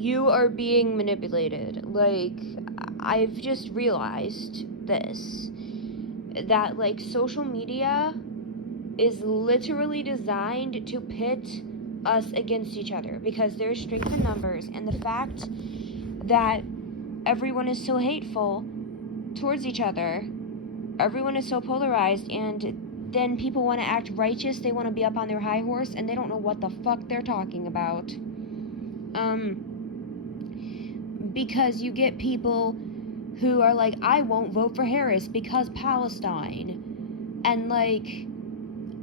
you are being manipulated. Like, I've just realized this, that, like, social media is literally designed to pit us against each other, because there's strength in numbers, and the fact that everyone is so hateful towards each other, everyone is so polarized, and then people want to act righteous, they want to be up on their high horse, and they don't know what the fuck they're talking about. Because you get people who are like, I won't vote for Harris because Palestine. And, like,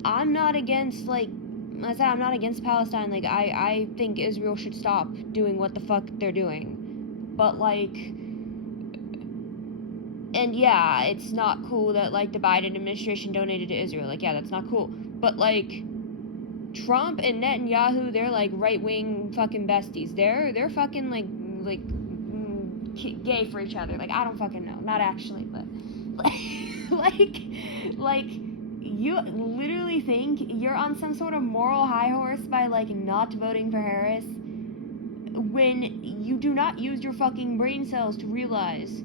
I'm not against, like, I said, I'm not against Palestine. Like, I think Israel should stop doing what the fuck they're doing. But, like, and yeah, it's not cool that, like, the Biden administration donated to Israel. Like, yeah, that's not cool. But, like, Trump and Netanyahu, they're, like, right-wing fucking besties. They're fucking, like, gay for each other. Like, I don't fucking know. Not actually, but, like, you literally think you're on some sort of moral high horse by, like, not voting for Harris, when you do not use your fucking brain cells to realize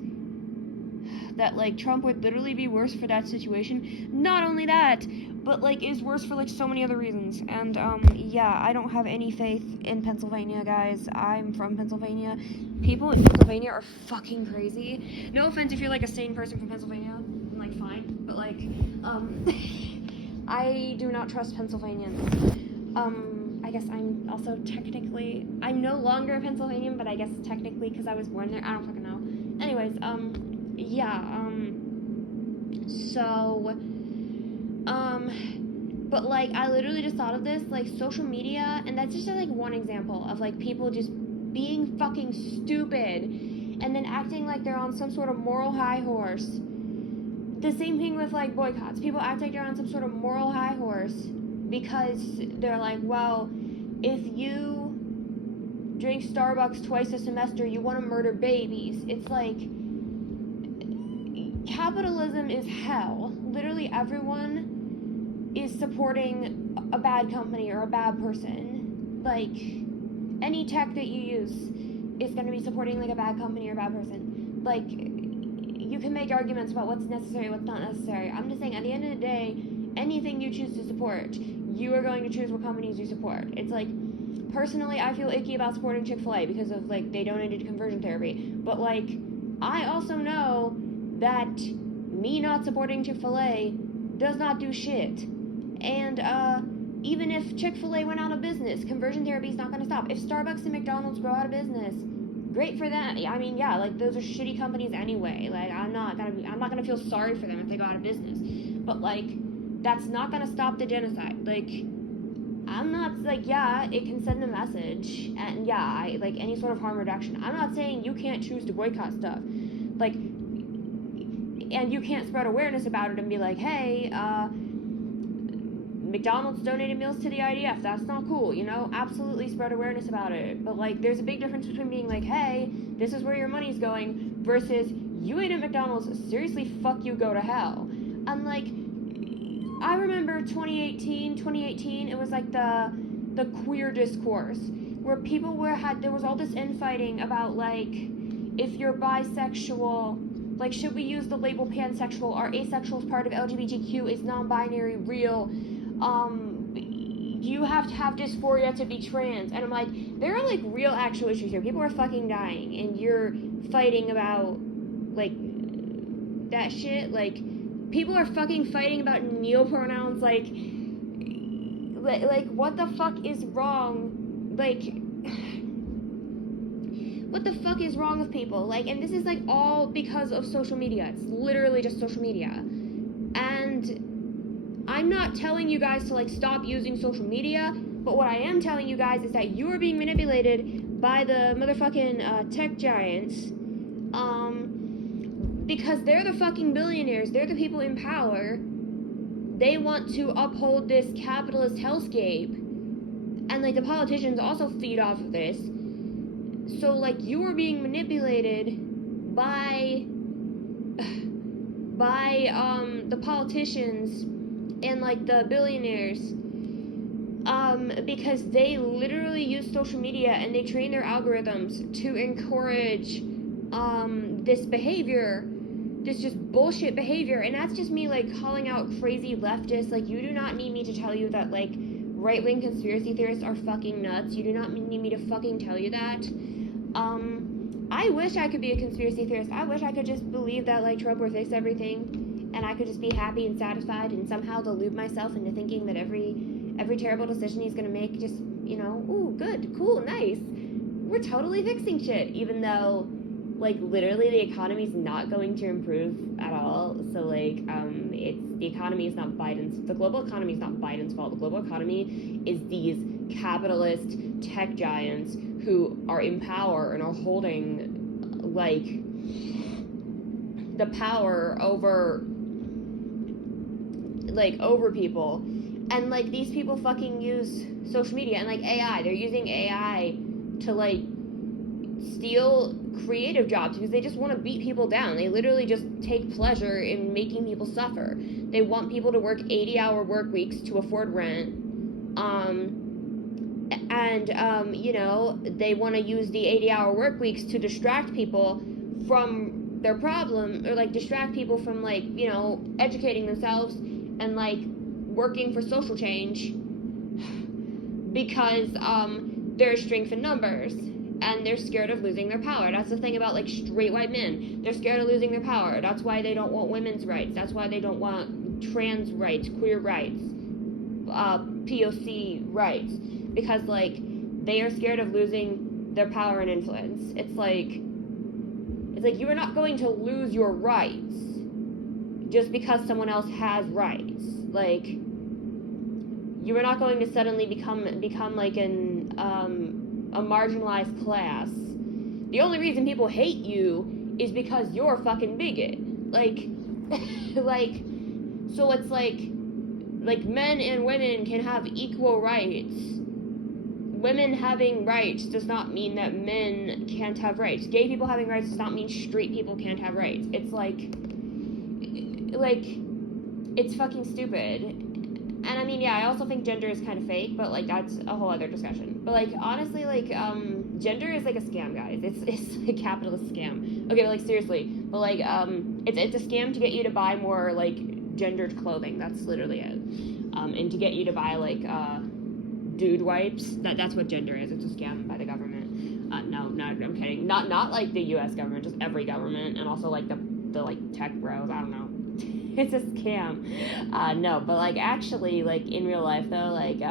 that, like, Trump would literally be worse for that situation. Not only that, but, like, is worse for, like, so many other reasons. And, yeah, I don't have any faith in Pennsylvania, guys. I'm from Pennsylvania. People in Pennsylvania are fucking crazy. No offense if you're, like, a sane person from Pennsylvania. I'm, like, fine. But, like, I do not trust Pennsylvanians. I guess I'm also technically, I'm no longer a Pennsylvanian, but I guess technically because I was born there. I don't fucking know. Anyways, yeah, so, but, like, I literally just thought of this, like, social media, and that's just, like, one example of, like, people just being fucking stupid, and then acting like they're on some sort of moral high horse. The same thing with, like, boycotts. People act like they're on some sort of moral high horse, because they're like, well, if you drink Starbucks twice a semester, you want to murder babies. It's like, capitalism is hell. Literally everyone is supporting a bad company or a bad person. Like, any tech that you use is going to be supporting, like, a bad company or a bad person. Like, you can make arguments about what's necessary, what's not necessary. I'm just saying, at the end of the day, anything you choose to support, you are going to choose what companies you support. It's like, personally, I feel icky about supporting Chick-fil-A because of, like, they donated to conversion therapy. But, like, I also know that me not supporting Chick-fil-A does not do shit. And, even if Chick-fil-A went out of business, conversion therapy is not going to stop. If Starbucks and McDonald's go out of business, great for them. I mean, yeah, like, those are shitty companies anyway. Like, I'm not gonna feel sorry for them if they go out of business. But, like, that's not gonna stop the genocide. Like, I'm not, like, yeah, it can send a message, and yeah, like, any sort of harm reduction. I'm not saying you can't choose to boycott stuff. Like, and you can't spread awareness about it and be like, hey, McDonald's donated meals to the IDF. That's not cool, you know? Absolutely spread awareness about it. But, like, there's a big difference between being like, hey, this is where your money's going, versus, you ate at McDonald's, seriously, fuck you, go to hell. And, like, I remember 2018, it was, like, the queer discourse, where people there was all this infighting about, like, if you're bisexual, like, should we use the label pansexual? Are asexuals part of LGBTQ? Is non-binary real? You have to have dysphoria to be trans. And I'm like, there are, like, real actual issues here. People are fucking dying, and you're fighting about, like, that shit. Like, people are fucking fighting about neopronouns. Like, what the fuck is wrong? Like, what the fuck is wrong with people? Like, and this is, like, all because of social media. It's literally just social media. And I'm not telling you guys to, like, stop using social media, but what I am telling you guys is that you are being manipulated by the motherfucking tech giants, because they're the fucking billionaires. They're the people in power. They want to uphold this capitalist hellscape, and, like, the politicians also feed off of this. So, like, you are being manipulated by the politicians and, like, the billionaires because they literally use social media and they train their algorithms to encourage this behavior, this just bullshit behavior. And that's just me like calling out crazy leftists. Like, you do not need me to tell you that like right-wing conspiracy theorists are fucking nuts. You do not need me to fucking tell you that. I wish I could be a conspiracy theorist. I wish I could just believe that like Trump will fix everything and I could just be happy and satisfied and somehow delude myself into thinking that every terrible decision he's gonna make just, you know, ooh, good, cool, nice, we're totally fixing shit, even though like literally the economy's not going to improve at all. So like the economy is not Biden's, the global economy is not Biden's fault. The global economy is these capitalist tech giants who are in power and are holding like the power over people. And like these people fucking use social media and like AI. They're using AI to like steal creative jobs because they just want to beat people down. They literally just take pleasure in making people suffer. They want people to work 80-hour work weeks to afford rent. You know, they want to use the 80-hour work weeks to distract people from their problem, or like distract people from like, you know, educating themselves and like working for social change, because there's strength in numbers and they're scared of losing their power. That's the thing about like straight white men. They're scared of losing their power. That's why they don't want women's rights. That's why they don't want trans rights, queer rights, POC rights, because like they are scared of losing their power and influence. It's like you are not going to lose your rights just because someone else has rights. Like, you are not going to suddenly become like a marginalized class. The only reason people hate you is because you're a fucking bigot. Like, so it's like men and women can have equal rights. Women having rights does not mean that men can't have rights. Gay people having rights does not mean straight people can't have rights. It's like it's fucking stupid. And I mean, yeah, I also think gender is kind of fake, but like that's a whole other discussion. But like honestly, like gender is like a scam, guys. It's a capitalist scam. Okay, but like seriously, but like it's a scam to get you to buy more like gendered clothing. That's literally it. And to get you to buy like dude wipes. That's what gender is. It's a scam by the government. No, I'm kidding. Not like the U.S. government, just every government, and also like the like tech bros. I don't know. It's a scam. No, but like actually, like in real life though, like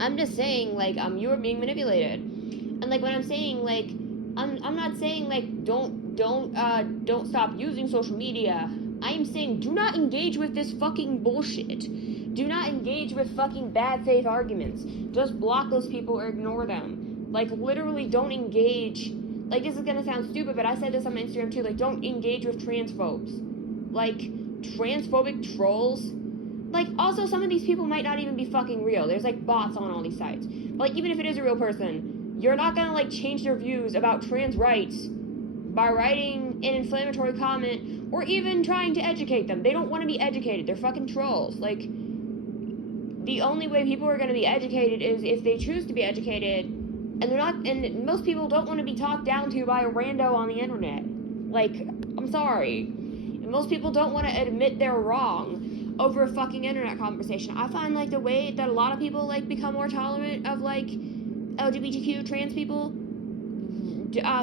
I'm just saying, like you are being manipulated, and like when I'm saying, like I'm not saying like don't stop using social media. I am saying do not engage with this fucking bullshit. Do not engage with fucking bad faith arguments. Just block those people or ignore them. Like literally don't engage. Like, this is gonna sound stupid, but I said this on my Instagram too, like, don't engage with transphobes. Like, transphobic trolls. Like, also, some of these people might not even be fucking real. There's, like, bots on all these sites. But, like, even if it is a real person, you're not gonna, like, change their views about trans rights by writing an inflammatory comment or even trying to educate them. They don't want to be educated. They're fucking trolls. Like, the only way people are gonna be educated is if they choose to be educated. And they're not, and most people don't want to be talked down to by a rando on the internet. Like, I'm sorry. And most people don't want to admit they're wrong over a fucking internet conversation. I find, like, the way that a lot of people, like, become more tolerant of, like, LGBTQ, trans people,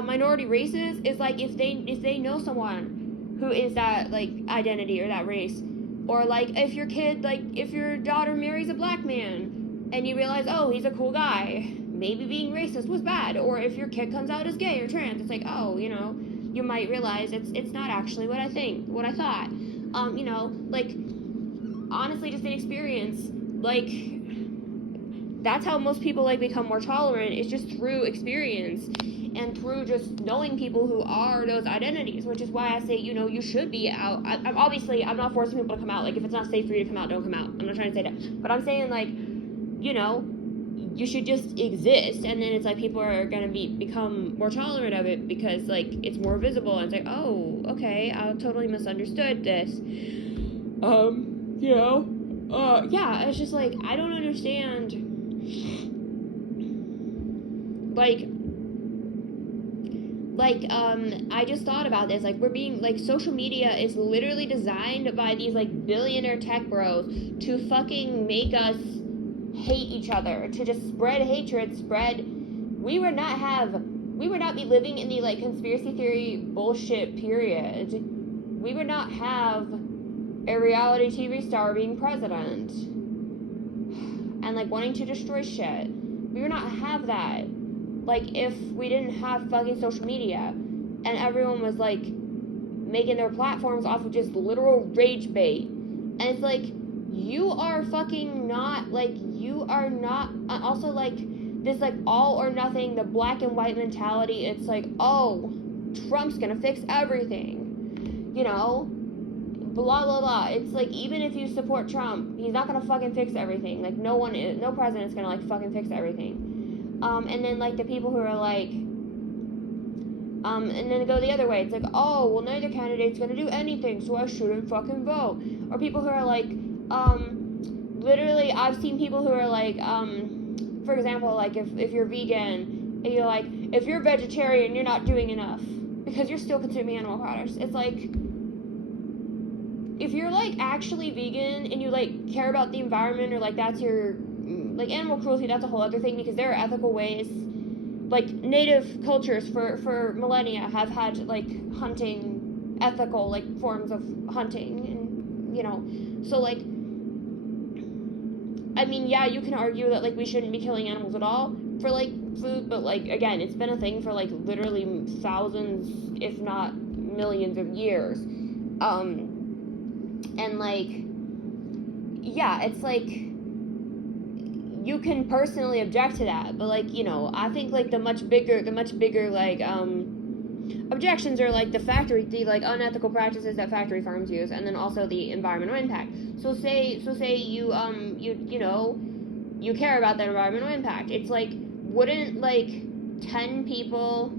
minority races, is, like, if they know someone who is that, like, identity or that race. Or, like, if your kid, like, if your daughter marries a black man, and you realize, oh, he's a cool guy, maybe being racist was bad. Or if your kid comes out as gay or trans, it's like, oh, you know, you might realize it's not actually what I thought. You know, like, honestly, just an experience. Like, that's how most people, like, become more tolerant. It's just through experience and through just knowing people who are those identities, which is why I say, you know, you should be out. I'm obviously, I'm not forcing people to come out. Like, if it's not safe for you to come out, don't come out. I'm not trying to say that. But I'm saying, like, you know, you should just exist, and then it's like people are gonna become more tolerant of it because like it's more visible, and it's like, oh, okay, I totally misunderstood this. You know, yeah, it's just like, I don't understand, I just thought about this, like, we're being, like, social media is literally designed by these, like, billionaire tech bros to fucking make us hate each other, to just spread hatred, we would not be living in the, like, conspiracy theory bullshit period. We would not have a reality TV star being president and, like, wanting to destroy shit. We would not have that, like, if we didn't have fucking social media and everyone was, like, making their platforms off of just literal rage bait. And it's like, you are fucking not, like, you are not, also, like, this, like, all or nothing, the black and white mentality. It's like, oh, Trump's gonna fix everything, you know, blah, blah, blah. It's like, even if you support Trump, he's not gonna fucking fix everything. Like, no president's gonna, like, fucking fix everything. And then, like, the people who are, like, and then go the other way. It's like, oh, well, neither candidate's gonna do anything, so I shouldn't fucking vote. Or people who are, like, literally, I've seen people who are, like, for example, like, if you're vegan, and you're, like, if you're vegetarian, you're not doing enough, because you're still consuming animal products. It's like, if you're, like, actually vegan, and you, like, care about the environment, or, like, that's your, like, animal cruelty, that's a whole other thing, because there are ethical ways. Like, native cultures for millennia have had, like, hunting, ethical, like, forms of hunting, and, you know, so, like, I mean, yeah, you can argue that, like, we shouldn't be killing animals at all for, like, food, but, like, again, it's been a thing for, like, literally thousands, if not millions of years, and, like, yeah, it's, like, you can personally object to that, but, like, you know, I think, like, the much bigger, like, objections are, like, the like, unethical practices that factory farms use, and then also the environmental impact. So say you, you know, you care about that environmental impact. It's, like, wouldn't, like, 10 people,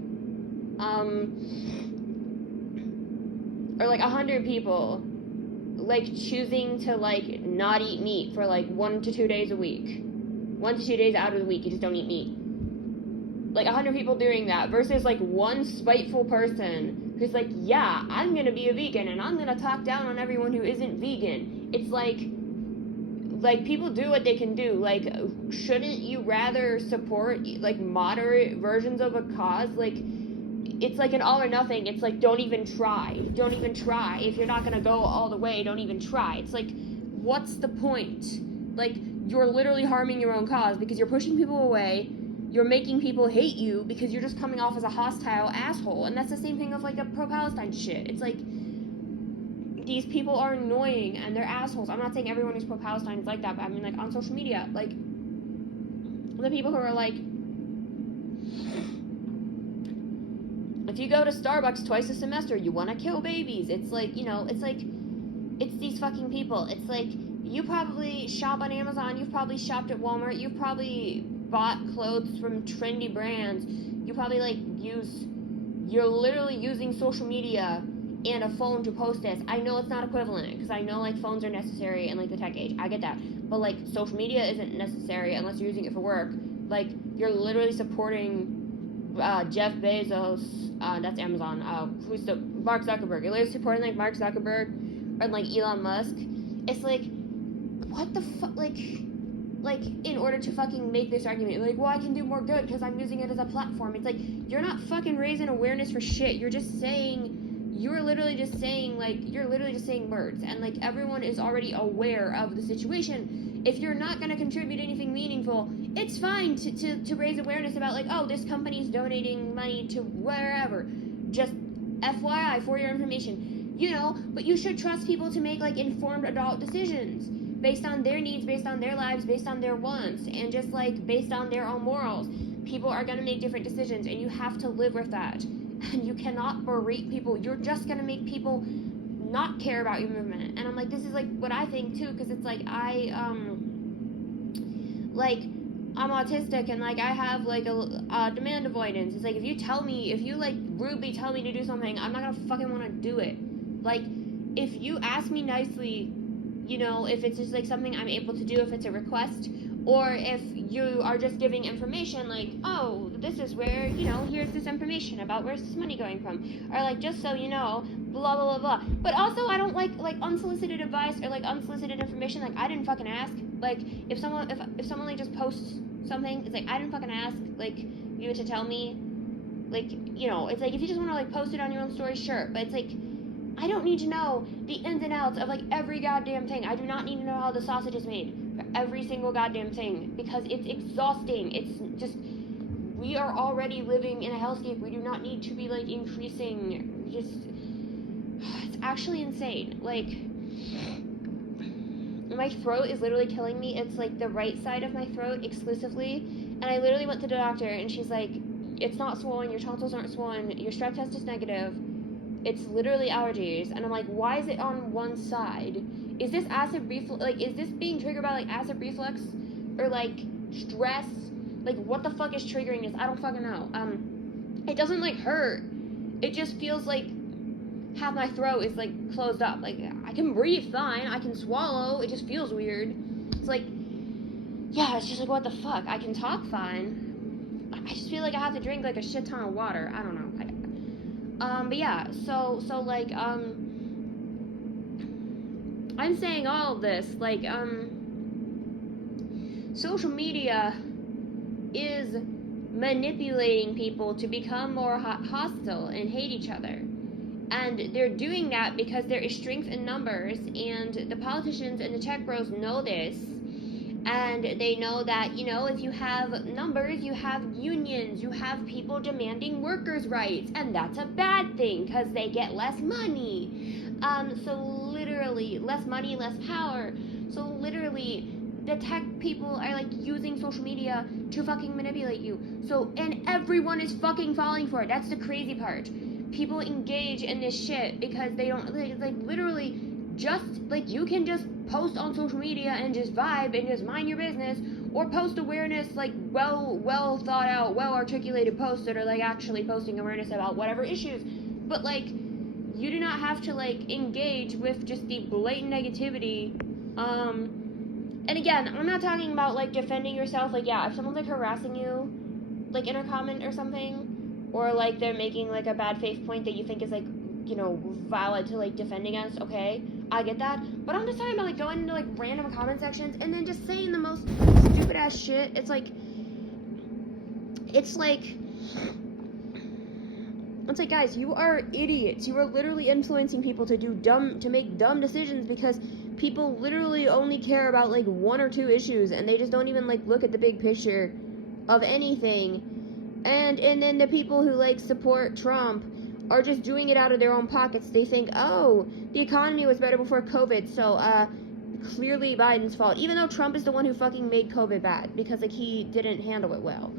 or, like, 100 people, like, choosing to, like, not eat meat for, like, 1 to 2 days a week. 1 to 2 days out of the week, you just don't eat meat. Like, 100 people doing that versus, like, one spiteful person who's like, yeah, I'm gonna be a vegan and I'm gonna talk down on everyone who isn't vegan. It's like, people do what they can do. Like, shouldn't you rather support, like, moderate versions of a cause? Like, it's like an all or nothing. It's like, don't even try. Don't even try. If you're not gonna go all the way, don't even try. It's like, what's the point? Like, you're literally harming your own cause because you're pushing people away. You're making people hate you because you're just coming off as a hostile asshole. And that's the same thing of, like, the pro-Palestine shit. It's like, these people are annoying and they're assholes. I'm not saying everyone who's pro-Palestine is like that, but I mean, like, on social media, like, the people who are like, if you go to Starbucks twice a semester, you want to kill babies. It's like, you know, it's like, it's these fucking people. It's like, you probably shop on Amazon, you've probably shopped at Walmart, you've probably bought clothes from trendy brands, you probably, like, you're literally using social media and a phone to post this. I know it's not equivalent, because I know, like, phones are necessary in, like, the tech age, I get that, but, like, social media isn't necessary unless you're using it for work. Like, you're literally supporting Jeff Bezos, that's Amazon, who's the, Mark Zuckerberg, you're literally supporting, like, Mark Zuckerberg, and, like, Elon Musk. It's like, what the fuck, like, in order to fucking make this argument, like, well, I can do more good because I'm using it as a platform. It's like, you're not fucking raising awareness for shit. You're literally just saying words, and, like, everyone is already aware of the situation. If you're not gonna contribute anything meaningful, it's fine to raise awareness about, like, oh, this company's donating money to wherever. Just FYI, for your information, you know, but you should trust people to make, like, informed adult decisions based on their needs, based on their lives, based on their wants, and just, like, based on their own morals. People are gonna make different decisions, and you have to live with that. And you cannot berate people. You're just gonna make people not care about your movement. And I'm like, this is, like, what I think, too, because it's, like, I'm autistic, and, like, I have, like, a demand avoidance. It's like, if you, like, rudely tell me to do something, I'm not gonna fucking want to do it. Like, if you ask me nicely you know, if it's just like something I'm able to do, if it's a request, or if you are just giving information like, oh, this is where, you know, here's this information about where's this money going from, or like, just so you know, blah blah blah blah. But also, I don't like unsolicited advice or like unsolicited information. Like, I didn't fucking ask. Like, if someone like just posts something, it's like, I didn't fucking ask, like, you to tell me. Like, you know, it's like, if you just want to like post it on your own story, sure, but it's like, I don't need to know the ins and outs of like every goddamn thing. I do not need to know how the sausage is made for every single goddamn thing, because it's exhausting. It's just, we are already living in a hellscape. We do not need to be like increasing. Just, it's actually insane. Like, my throat is literally killing me. It's like the right side of my throat exclusively, and I literally went to the doctor and she's like, it's not swollen, your tonsils aren't swollen, your strep test is negative, it's literally allergies. And I'm like, why is it on one side? Is this acid reflux, like, is this being triggered by like acid reflux or like stress? Like, what the fuck is triggering this? I don't fucking know. It doesn't like hurt, it just feels like half my throat is like closed up. Like, I can breathe fine, I can swallow, it just feels weird. It's like, yeah, it's just like, what the fuck? I can talk fine, I just feel like I have to drink like a shit ton of water. I don't know. But yeah, so like, I'm saying all of this, like, social media is manipulating people to become more hostile and hate each other. And they're doing that because there is strength in numbers, and the politicians and the tech bros know this. And they know that, you know, if you have numbers, you have unions, you have people demanding workers' rights, and that's a bad thing because they get less money. So literally, less money, less power. So literally, the tech people are like using social media to fucking manipulate you. So, and everyone is fucking falling for it. That's the crazy part. People engage in this shit because they don't, like literally, just, like, you can just post on social media and just vibe and just mind your business, or post awareness, like, well thought out, well articulated posts that are, like, actually posting awareness about whatever issues. But, like, you do not have to, like, engage with just the blatant negativity. And again, I'm not talking about, like, defending yourself. Like, yeah, if someone's, like, harassing you, like, in a comment or something, or, like, they're making, like, a bad faith point that you think is, like, you know, valid to, like, defend against, okay, I get that. But I'm just talking about, like, going into, like, random comment sections and then just saying the most stupid ass shit. It's like, guys, you are idiots. You are literally influencing people to make dumb decisions because people literally only care about, like, one or two issues, and they just don't even, like, look at the big picture of anything. And then the people who, like, support Trump are just doing it out of their own pockets. They think, oh, the economy was better before COVID, so, clearly Biden's fault. Even though Trump is the one who fucking made COVID bad, because, like, he didn't handle it well.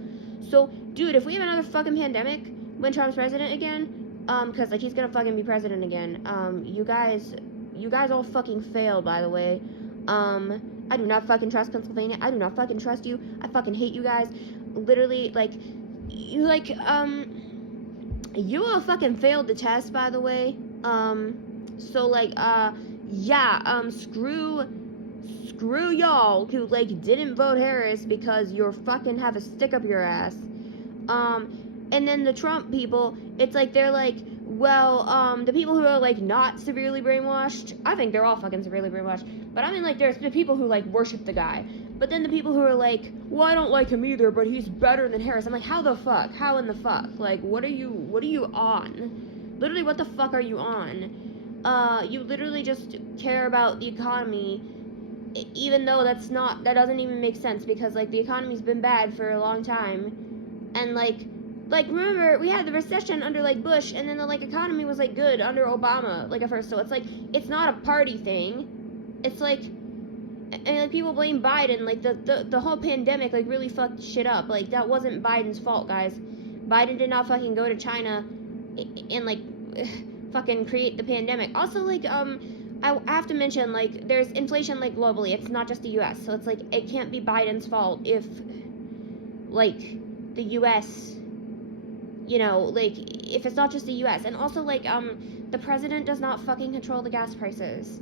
So, dude, if we have another fucking pandemic when Trump's president again, cause, like, he's gonna fucking be president again, you guys all fucking failed, by the way. I do not fucking trust Pennsylvania. I do not fucking trust you. I fucking hate you guys. Literally, like, you all fucking failed the test, by the way. So, like, yeah, screw y'all who, like, didn't vote Harris because you're fucking have a stick up your ass. And then the Trump people, it's like, they're like, well, the people who are, like, not severely brainwashed, I think they're all fucking severely brainwashed, but I mean, like, there's the people who, like, worship the guy. But then the people who are like, well, I don't like him either, but he's better than Harris. I'm like, how the fuck? How in the fuck? Like, what are you on? Literally, what the fuck are you on? You literally just care about the economy, even though that doesn't even make sense, because, like, the economy's been bad for a long time. And, like, remember, we had the recession under, like, Bush, and then the, like, economy was, like, good under Obama, like, at first. So it's, like, it's not a party thing. It's, like, and, like, people blame Biden, like, the whole pandemic, like, really fucked shit up. Like, that wasn't Biden's fault, guys. Biden did not fucking go to China and, like, fucking create the pandemic. Also, like, I have to mention, like, there's inflation, like, globally. It's not just the U.S., so it's, like, it can't be Biden's fault if, like, the U.S., you know, like, if it's not just the U.S. And also, like, the president does not fucking control the gas prices.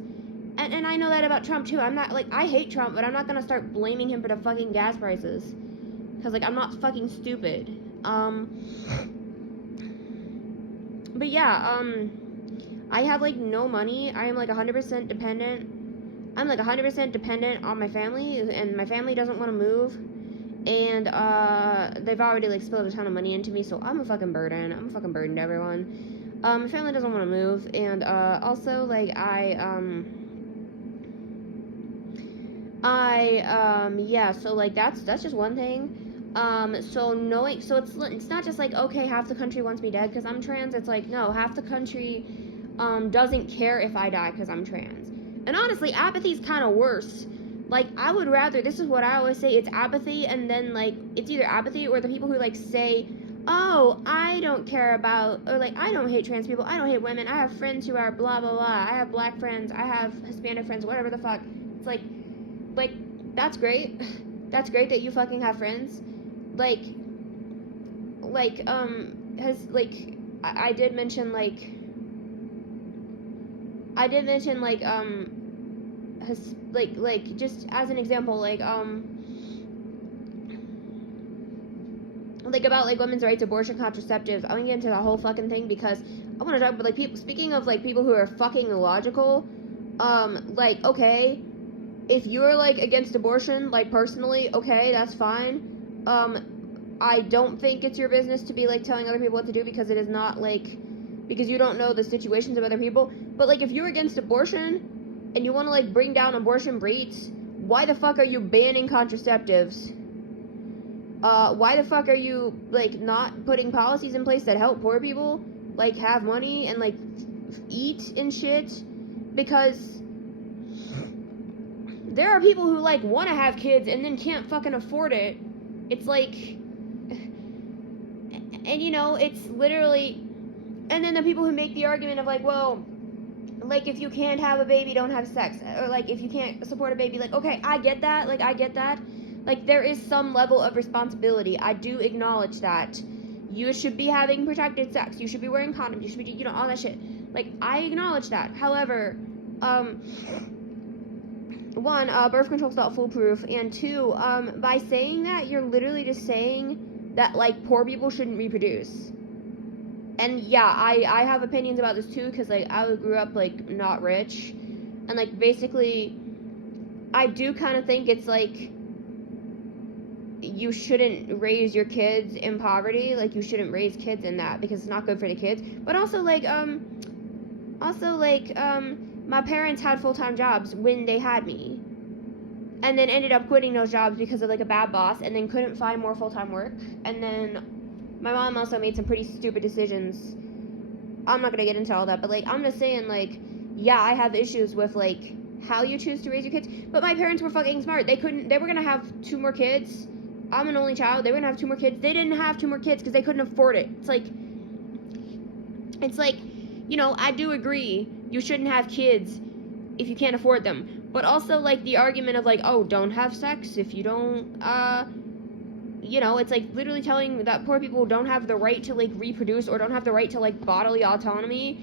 And I know that about Trump too. I'm not, like, I hate Trump, but I'm not gonna start blaming him for the fucking gas prices. Because, like, I'm not fucking stupid. But yeah, I have, like, no money. I am, like, 100% dependent. I'm, like, 100% dependent on my family, and my family doesn't want to move. And, they've already, like, spilled a ton of money into me, so I'm a fucking burden. I'm a fucking burden to everyone. My family doesn't want to move, and, also, like, yeah, so, like, that's just one thing. So knowing, so it's not just like, okay, half the country wants me dead because I'm trans. It's like, no, half the country, doesn't care if I die because I'm trans. And honestly, apathy's kind of worse. Like, I would rather, this is what I always say, it's apathy, and then, like, it's either apathy or the people who, like, say, oh, I don't care about, or, like, I don't hate trans people, I don't hate women, I have friends who are blah, blah, blah, I have black friends, I have Hispanic friends, whatever the fuck. It's like, that's great. That's great that you fucking have friends. Like, I did mention, just as an example, like, about, like, women's rights, abortion, contraceptives. I want to get into the whole fucking thing because I want to talk about, like, people, speaking of, like, people who are fucking illogical, like, okay, if you're, like, against abortion, like, personally, okay, that's fine. I don't think it's your business to be, like, telling other people what to do because it is not, like, because you don't know the situations of other people. But, like, if you're against abortion and you want to, like, bring down abortion rates, why the fuck are you banning contraceptives? Why the fuck are you, like, not putting policies in place that help poor people, like, have money and, like, eat and shit? Because there are people who, like, want to have kids and then can't fucking afford it. It's like, and, you know, it's literally, and then the people who make the argument of, like, well, like, if you can't have a baby, don't have sex, or, like, if you can't support a baby, like, okay, I get that, like, like, there is some level of responsibility, I do acknowledge that. You should be having protected sex, you should be wearing condoms, you should be, you know, all that shit, like, I acknowledge that. However, one, birth control's not foolproof, and two, by saying that, you're literally just saying that, like, poor people shouldn't reproduce. And yeah, I have opinions about this too, because, like, I grew up, like, not rich, and, like, basically, I do kind of think it's, like, you shouldn't raise your kids in poverty, like, you shouldn't raise kids in that, because it's not good for the kids, but also, like, my parents had full-time jobs when they had me, and then ended up quitting those jobs because of, like, a bad boss, and then couldn't find more full-time work, and then my mom also made some pretty stupid decisions. I'm not gonna get into all that, but, like, I'm just saying, like, yeah, I have issues with, like, how you choose to raise your kids, but my parents were fucking smart. They were gonna have 2 more kids. I'm an only child. They were gonna have 2 more kids. They didn't have 2 more kids because they couldn't afford it. It's like, you know, I do agree you shouldn't have kids if you can't afford them. But also, like, the argument of, like, oh, don't have sex if you don't, you know, it's, like, literally telling that poor people don't have the right to, like, reproduce or don't have the right to, like, bodily autonomy.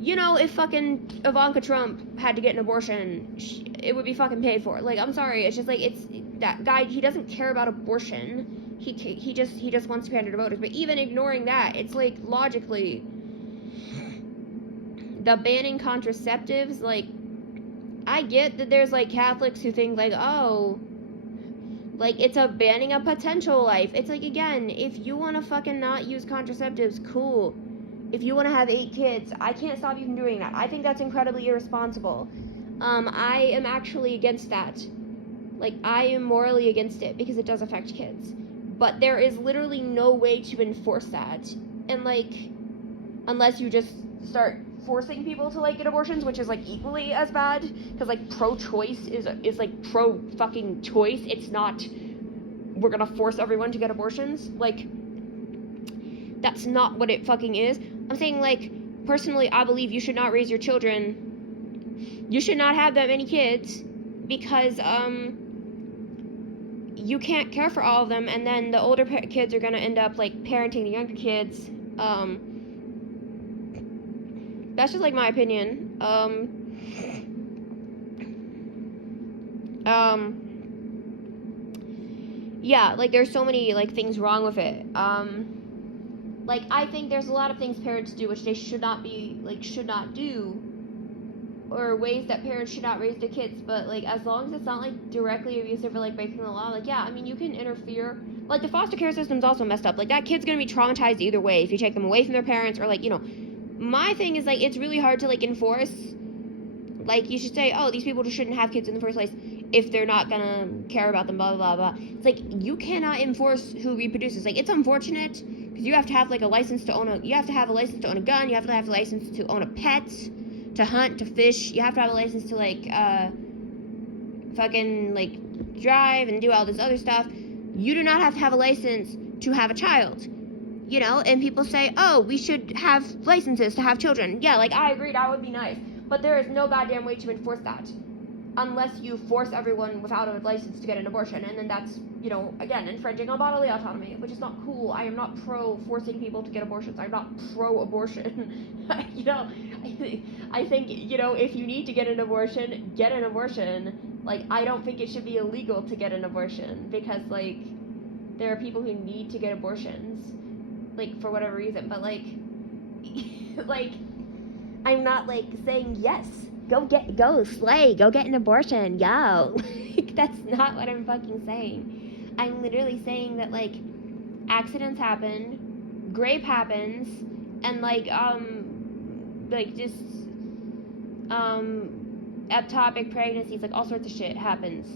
You know, if fucking Ivanka Trump had to get an abortion, it would be fucking paid for. Like, I'm sorry, it's just, like, it's, that guy, he doesn't care about abortion. He just wants to pander to voters. But even ignoring that, it's, like, logically, the banning contraceptives, like, I get that there's, like, Catholics who think, like, oh, like, it's a banning a potential life. It's like, again, if you want to fucking not use contraceptives, cool. If you want to have 8 kids, I can't stop you from doing that. I think that's incredibly irresponsible. I am actually against that. Like, I am morally against it because it does affect kids. But there is literally no way to enforce that. And, like, unless you just start forcing people to, like, get abortions, which is, like, equally as bad, because, like, pro-choice is like pro-fucking choice. It's not, we're gonna force everyone to get abortions. Like, that's not what it fucking is. I'm saying, like, personally, I believe you should not raise your children. You should not have that many kids, because, you can't care for all of them, and then the older kids are gonna end up, like, parenting the younger kids. That's just, like, my opinion. Yeah, like, there's so many, like, things wrong with it. Like, I think there's a lot of things parents do which they should not do, or ways that parents should not raise their kids, but, like, as long as it's not, like, directly abusive or, like, breaking the law, like, yeah, I mean, you can interfere. Like, the foster care system's also messed up. Like, that kid's gonna be traumatized either way if you take them away from their parents, or, like, you know, my thing is, like, it's really hard to, like, enforce. Like, you should say, oh, these people just shouldn't have kids in the first place if they're not gonna care about them, blah, blah, blah, blah. It's like, you cannot enforce who reproduces. Like, it's unfortunate, because you have to have, like, a license to own a gun, you have to have a license to own a pet, to hunt, to fish, you have to have a license to, like, fucking, like, drive and do all this other stuff. You do not have to have a license to have a child, you know? And people say, oh, we should have licenses to have children. Yeah, like, I agree, that would be nice. But there is no goddamn way to enforce that. Unless you force everyone without a license to get an abortion. And then that's, you know, again, infringing on bodily autonomy, which is not cool. I am not pro forcing people to get abortions. I'm not pro-abortion. You know, I think, you know, if you need to get an abortion, get an abortion. Like, I don't think it should be illegal to get an abortion. Because, like, there are people who need to get abortions. Like, for whatever reason. But, like, like, I'm not, like, saying yes. Go slay, go get an abortion, yo. Like, that's not what I'm fucking saying. I'm literally saying that, like, accidents happen, rape happens, and, like, just, ectopic pregnancies, like, all sorts of shit happens.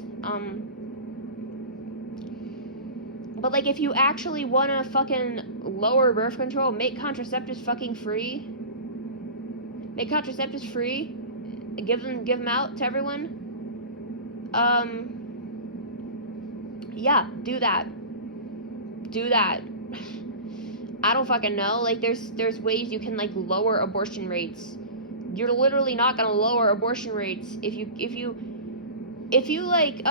But, like, if you actually wanna fucking lower birth control, make contraceptives fucking free. Make contraceptives free. Give them out to everyone. Yeah, do that. I don't fucking know. Like, there's ways you can, like, lower abortion rates. You're literally not gonna lower abortion rates if you like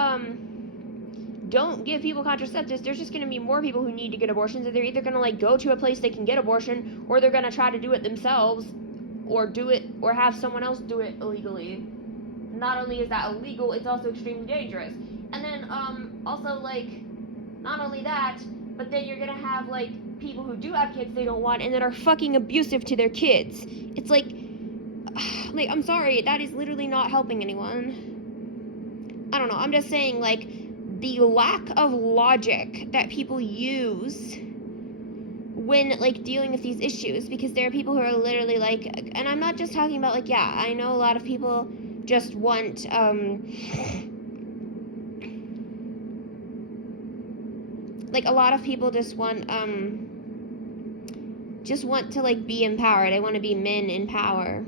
don't give people contraceptives. There's just gonna be more people who need to get abortions, and they're either gonna, like, go to a place they can get abortion, or they're gonna try to do it themselves, or do it, or have someone else do it illegally. Not only is that illegal, it's also extremely dangerous. And then, also, like, not only that, but then you're gonna have, like, people who do have kids they don't want, and that are fucking abusive to their kids. It's like, I'm sorry, that is literally not helping anyone. I don't know, I'm just saying, like, the lack of logic that people use when, like, dealing with these issues, because there are people who are literally, like, and I'm not just talking about, like, yeah, I know a lot of people just want, like, a lot of people just want to, like, be empowered. They want to be men in power,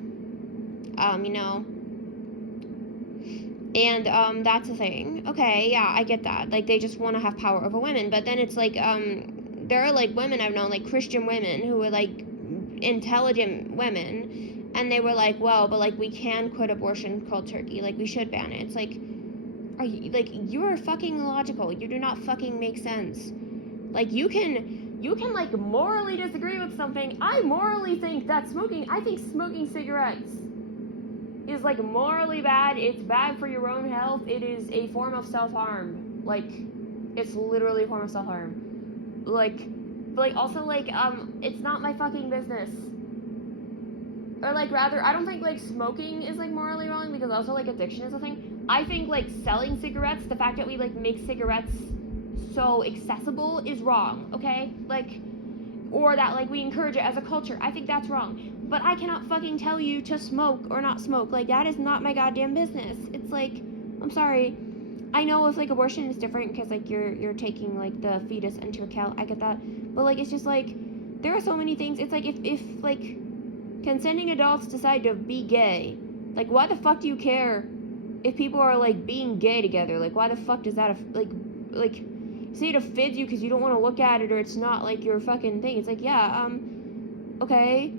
you know, and, that's a thing. Okay, yeah, I get that. Like, they just want to have power over women, but then it's, like, there are, like, women I've known, like, Christian women who are, like, intelligent women, and they were like, well, but, like, we can quit abortion cold turkey, like, we should ban it. It's like, are you, like, you are fucking illogical. You do not fucking make sense. Like, you can, like, morally disagree with something. I morally think that I think smoking cigarettes is, like, morally bad. It's bad for your own health. It is a form of self-harm. Like, it's literally a form of self-harm. Like, but, like, also, like, it's not my fucking business. Or, like, rather, I don't think, like, smoking is, like, morally wrong, because also, like, addiction is a thing. I think, like, selling cigarettes, the fact that we, like, make cigarettes so accessible is wrong, okay? Like, or that, like, we encourage it as a culture. I think that's wrong. But I cannot fucking tell you to smoke or not smoke. Like, that is not my goddamn business. It's like, I'm sorry. I know if, like, abortion is different because, like, you're taking, like, the fetus into account. I get that. But, like, it's just, like, there are so many things. It's like, if like, consenting adults decide to be gay, like, why the fuck do you care if people are, like, being gay together? Like, why the fuck does that, like, say it offends you because you don't want to look at it, or it's not, like, your fucking thing. It's like, yeah, okay.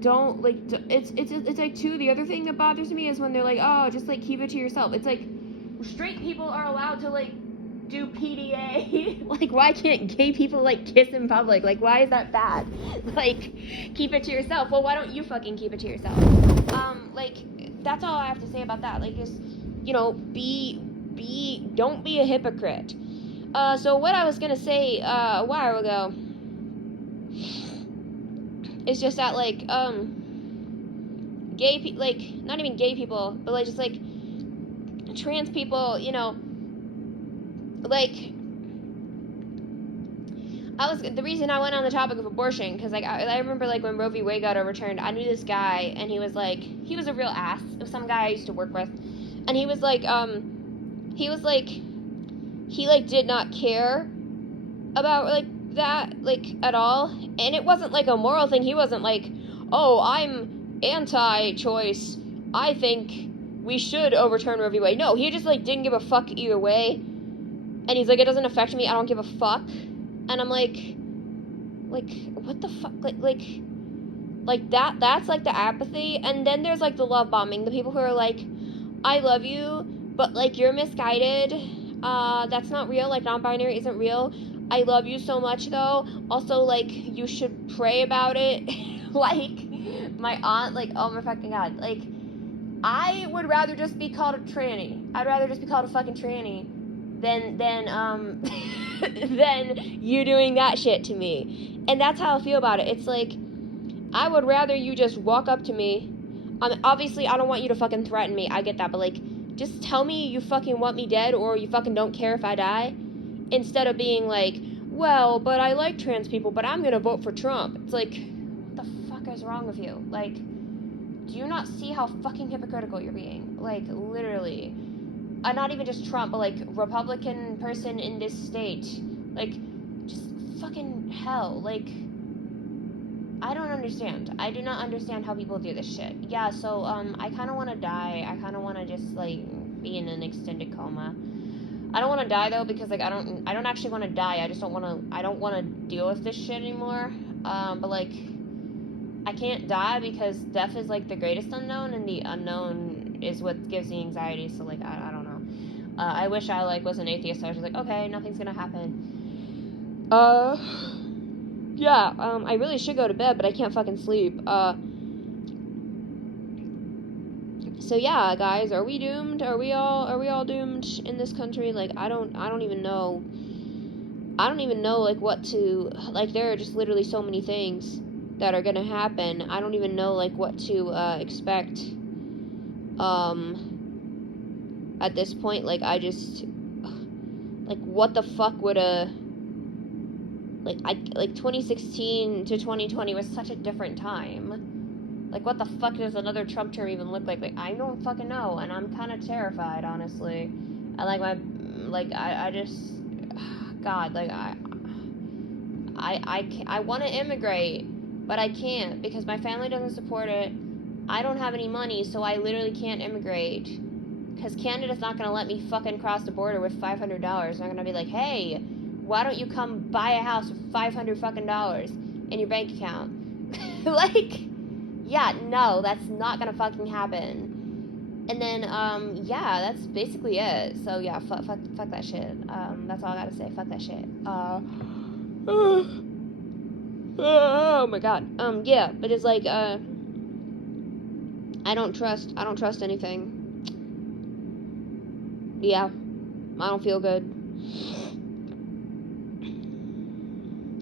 Don't, like, it's like, too, the other thing that bothers me is when they're like, oh, just, like, keep it to yourself. It's like, straight people are allowed to, like, do PDA. Like, why can't gay people, like, kiss in public? Like, why is that bad? Like, keep it to yourself. Well, why don't you fucking keep it to yourself? Like, that's all I have to say about that. Like, just, you know, be don't be a hypocrite. So what I was gonna say a while ago is just that, like, gay people, like, not even gay people, but, like, just, like, trans people, you know, like, the reason I went on the topic of abortion, because, like, I remember, like, when Roe v. Wade got overturned, I knew this guy, and he was, like, he was a real ass. It was some guy I used to work with, and he was, like, he, like, did not care about, like, that, like, at all, and it wasn't, like, a moral thing. He wasn't, like, oh, I'm anti-choice, I think we should overturn Roe v. Wade. No, he just, like, didn't give a fuck either way, and he's like, it doesn't affect me, I don't give a fuck, and I'm like, what the fuck, like, that's, like, the apathy. And then there's, like, the love bombing, the people who are like, I love you, but, like, you're misguided, that's not real, like, non-binary isn't real, I love you so much, though, also, like, you should pray about it. Like, my aunt, like, oh my fucking god, like, I would rather just be called a tranny. I'd rather just be called a fucking tranny than than you doing that shit to me. And that's how I feel about it. It's like, I would rather you just walk up to me. Obviously, I don't want you to fucking threaten me, I get that, but, like, just tell me you fucking want me dead, or you fucking don't care if I die, instead of being like, well, but I like trans people, but I'm gonna vote for Trump. It's like, what the fuck is wrong with you? Like, do you not see how fucking hypocritical you're being? Like, literally. Not even just Trump, but, like, Republican person in this state. Like, just fucking hell. Like, I don't understand. I do not understand how people do this shit. Yeah, so, I kind of want to die. I kind of want to just, like, be in an extended coma. I don't want to die, though, because, like, I don't actually want to die. I just don't want to, I don't want to deal with this shit anymore. But, like, I can't die because death is, like, the greatest unknown, and the unknown is what gives me anxiety, so, like, I don't know. I wish I, like, was an atheist, so I was just like, okay, nothing's gonna happen. Yeah, I really should go to bed, but I can't fucking sleep. So yeah, guys, are we doomed? Are we all doomed in this country? Like, I don't even know. I don't even know, like, what to, like, there are just literally so many things that are gonna happen. I don't even know, like, what to, expect, at this point. Like, I just, like, what the fuck would like 2016 to 2020 was such a different time. Like, what the fuck does another Trump term even look like? Like, I don't fucking know, and I'm kind of terrified, honestly. I, like, I just, God, like, I want to immigrate, but I can't, because my family doesn't support it. I don't have any money, so I literally can't immigrate, because Canada's not going to let me fucking cross the border with $500. They're going to be like, hey, why don't you come buy a house with $500 fucking dollars in your bank account? Like, yeah, no, that's not gonna fucking happen. And then, yeah, that's basically it. So, yeah, fuck that shit. That's all I gotta say. Fuck that shit. Oh my god. Yeah, but it's like, I don't trust anything. Yeah, I don't feel good.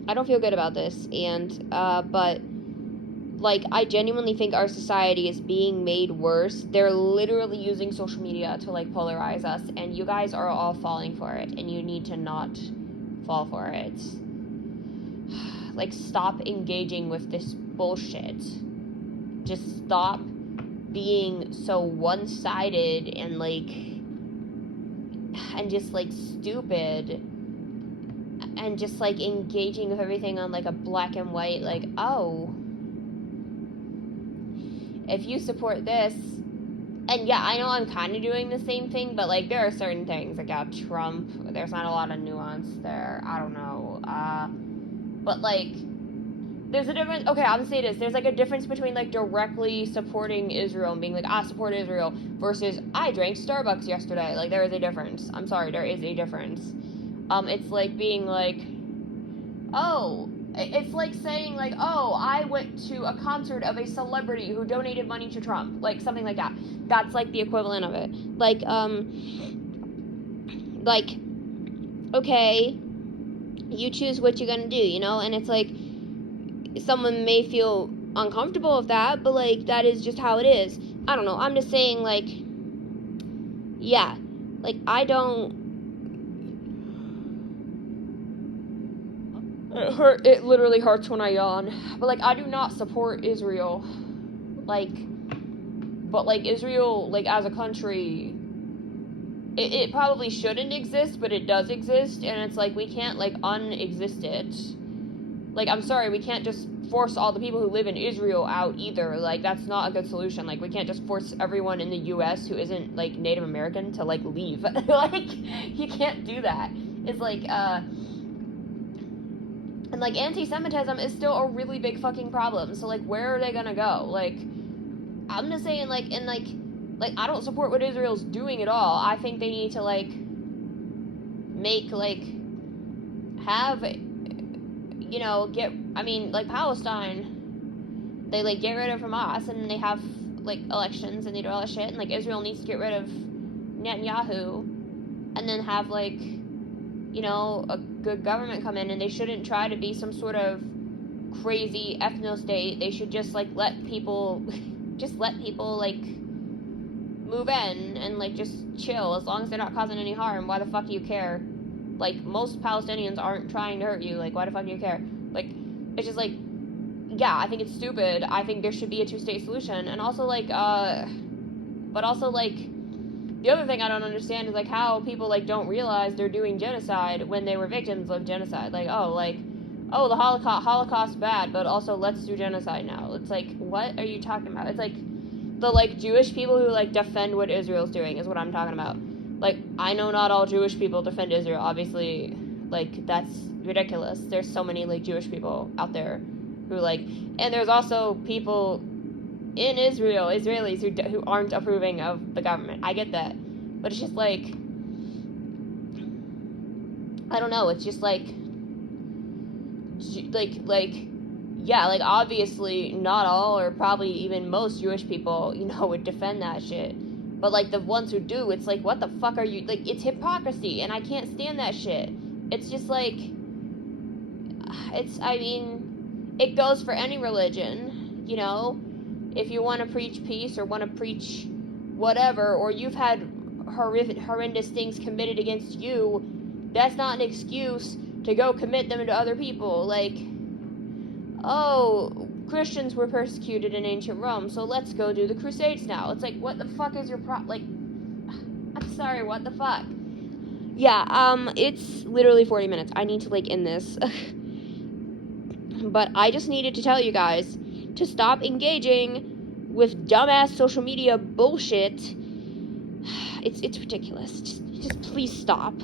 I don't feel good about this, and, but, like, I genuinely think our society is being made worse. They're literally using social media to, like, polarize us, and you guys are all falling for it, and you need to not fall for it. Like, stop engaging with this bullshit. Just stop being so one-sided and, like, and just, like, stupid, and just, like, engaging with everything on, like, a black and white, like, oh, if you support this, and yeah, I know I'm kind of doing the same thing, but, like, there are certain things, like, Trump, there's not a lot of nuance there, I don't know, but, like, there's a difference, okay, I'll just say this, there's, like, a difference between, like, directly supporting Israel and being like, I support Israel, versus, I drank Starbucks yesterday, like, there is a difference, I'm sorry, there is a difference. It's like being like, oh, it's like saying, like, oh, I went to a concert of a celebrity who donated money to Trump, like, something like that. That's, like, the equivalent of it. Like, like, okay, you choose what you're gonna do, you know? And it's like, someone may feel uncomfortable with that, but like, that is just how it is. I don't know, I'm just saying, like, yeah, like, it literally hurts when I yawn, but like, I do not support Israel, like, but like, Israel, like, as a country, it probably shouldn't exist, but it does exist, and it's like, we can't, like, unexist it. Like, I'm sorry, we can't just force all the people who live in Israel out either. Like, that's not a good solution. Like, we can't just force everyone in the U.S. who isn't, like, Native American to, like, leave. Like, you can't do that. It's like, and, like, anti-Semitism is still a really big fucking problem. So, like, where are they gonna go? Like, I'm just saying, like, and, like, I don't support what Israel's doing at all. I think they need to, like, make, like, have, you know, like, Palestine, they, like, get rid of Hamas, and they have, like, elections, and they do all that shit, and, like, Israel needs to get rid of Netanyahu, and then have, like, you know, a good government come in, and they shouldn't try to be some sort of crazy ethno-state. They should just, like, let people, like, move in and, like, just chill, as long as they're not causing any harm. Why the fuck do you care? Like, most Palestinians aren't trying to hurt you. Like, why the fuck do you care? Like, it's just, like, yeah, I think it's stupid. I think there should be a two-state solution. And also, like, but also, like, the other thing I don't understand is, like, how people, like, don't realize they're doing genocide when they were victims of genocide. Like, the Holocaust bad, but also let's do genocide now. It's like, what are you talking about? It's like, the, like, Jewish people who, like, defend what Israel's doing is what I'm talking about. Like, I know not all Jewish people defend Israel, obviously, like, that's ridiculous. There's so many, like, Jewish people out there who, like, and there's also people in Israel, Israelis, who aren't approving of the government. I get that. But it's just, like, I don't know, it's just, like, yeah, like, obviously, not all, or probably even most Jewish people, you know, would defend that shit. But, like, the ones who do, it's like, what the fuck are you, like, it's hypocrisy, and I can't stand that shit. It's just, like, I mean, it goes for any religion, you know? If you want to preach peace, or want to preach whatever, or you've had horrendous things committed against you, that's not an excuse to go commit them to other people. Like, oh, Christians were persecuted in ancient Rome, so let's go do the Crusades now. It's like, what the fuck is your like, I'm sorry, what the fuck? Yeah, it's literally 40 minutes. I need to, like, end this. But I just needed to tell you guys to stop engaging with dumbass social media bullshit. It's ridiculous. Just please stop.